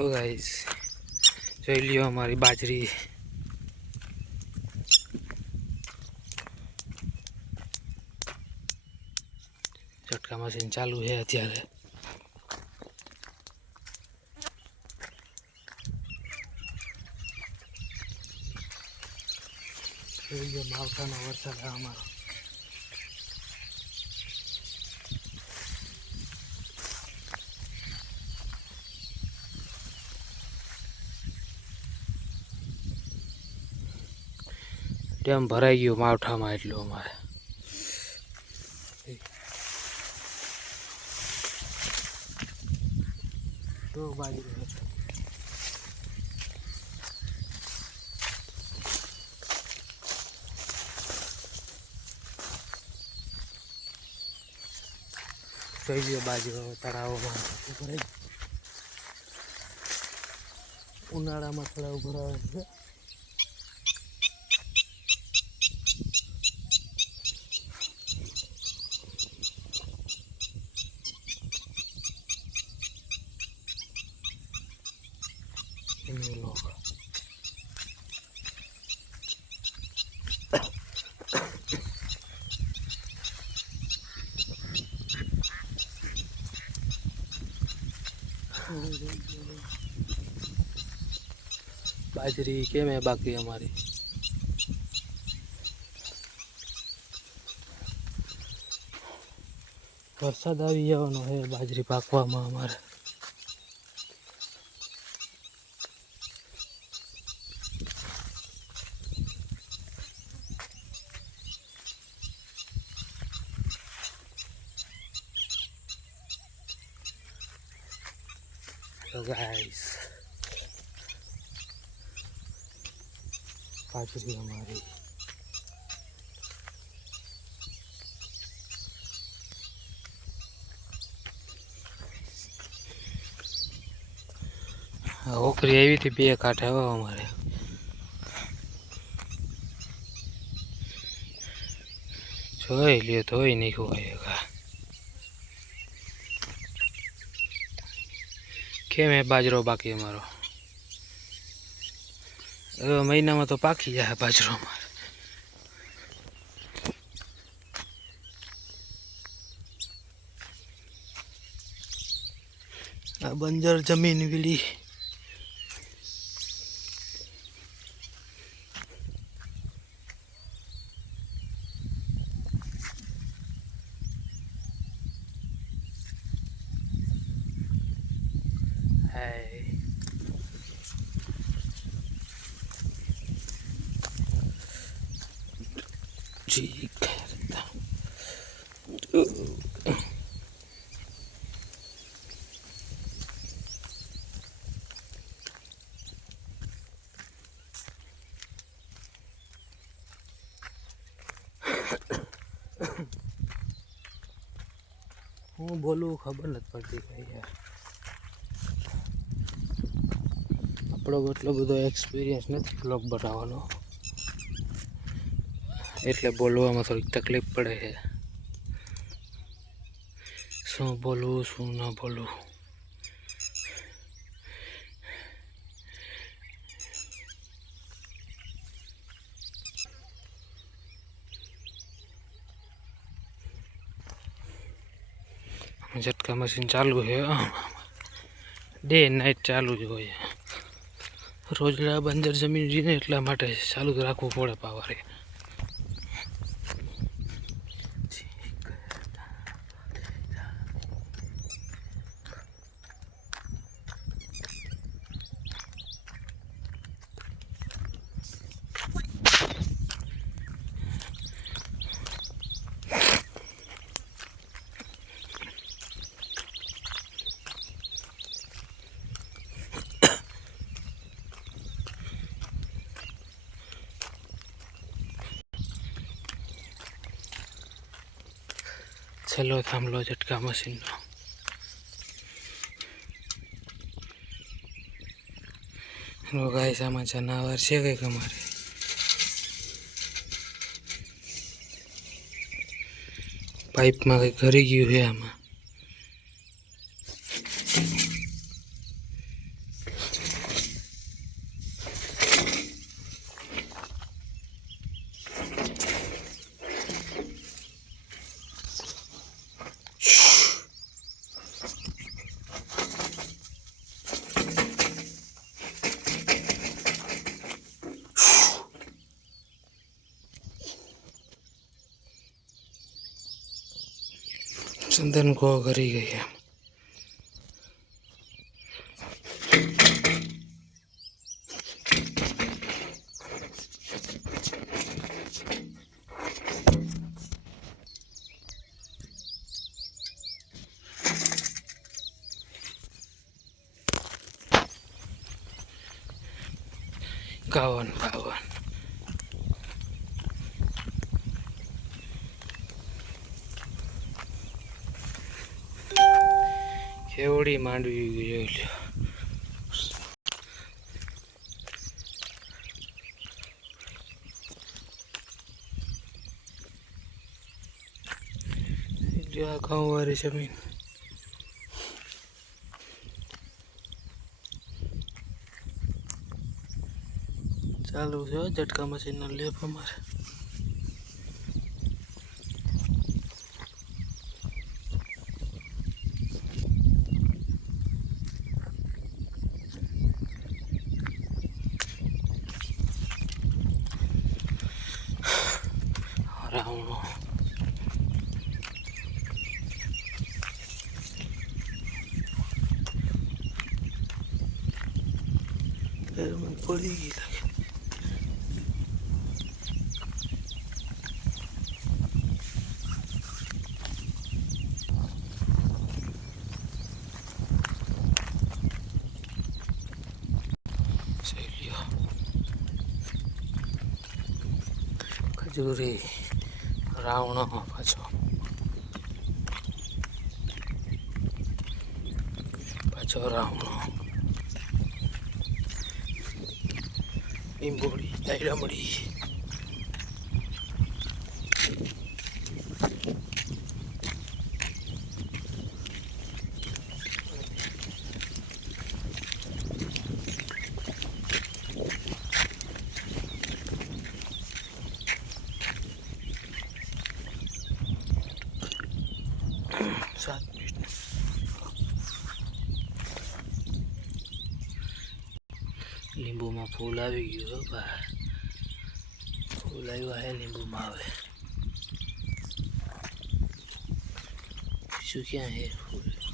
તો ગાઈસ જોઈ લ્યો અમારી બાજરી ઝટકા મશીન ચાલુ છે અત્યારે જોઈ લ્યો માવઠાનો વરસાદ અમારો ડેમ ભરાઈ ગયો માવઠામાં એટલું અમારે તો બાજરી જોઈ લ્યો બાજરો તળાવમાં ભરાઈ ઉનાળામાં તળાવ ભરાવે છે बाजरी के में बाकी हमारी वरसाद આવી જવાનો है बाजरी પાકવામાં અમારે तो गाइस बाजरी हमारी ओकरी आई थी बे काठे हो हमारे જોઈ લ્યો તોય નહીં ખવાયેગા કેમ હે બાજરો બાકી અમારો મહિનામાં તો પાકી જાય બાજરો અમારે આ બંજર જમીન વિલી जी करता हूँ बोलूँ खबर नहीं पड़ती भाई यार આપણો એટલો બધો એક્સપિરિયન્સ નથી બ્લોગ બનાવવાનો એટલે બોલવામાં થોડીક તકલીફ પડે છે શું બોલવું શું ના બોલવું झटका मशीन चालू है डे नाइट चालू ज होय रोजड़ा बंजर जमीन रही एटला माटे चालू राखवू पड़े पावर चलो थांबलो झटका मशीन गाइस आमा जनावर छे कईक अमारे पाइप में कई घरी गयु है आमा ચંદન ગો કરી ગઈ એમ. ગાવન બાવન કેવડી માંડવી જોઈ લ્યો. જો આ ઘઉં વાળી જમીન ચાલુ છે ઝટકા મશીનનો લેપ અમારે. રાવણો પડી ગઈ લાગે. ખજૂરી રાવણો પાછો રાવણો લીંબોડી દાયરામડી સાત મિનિટ. લીંબુમાં ફૂલ આવી ગયું. બહાર ફૂલ આવ્યા હે લીંબુમાં. આવે શું ક્યાં હે ફૂલ?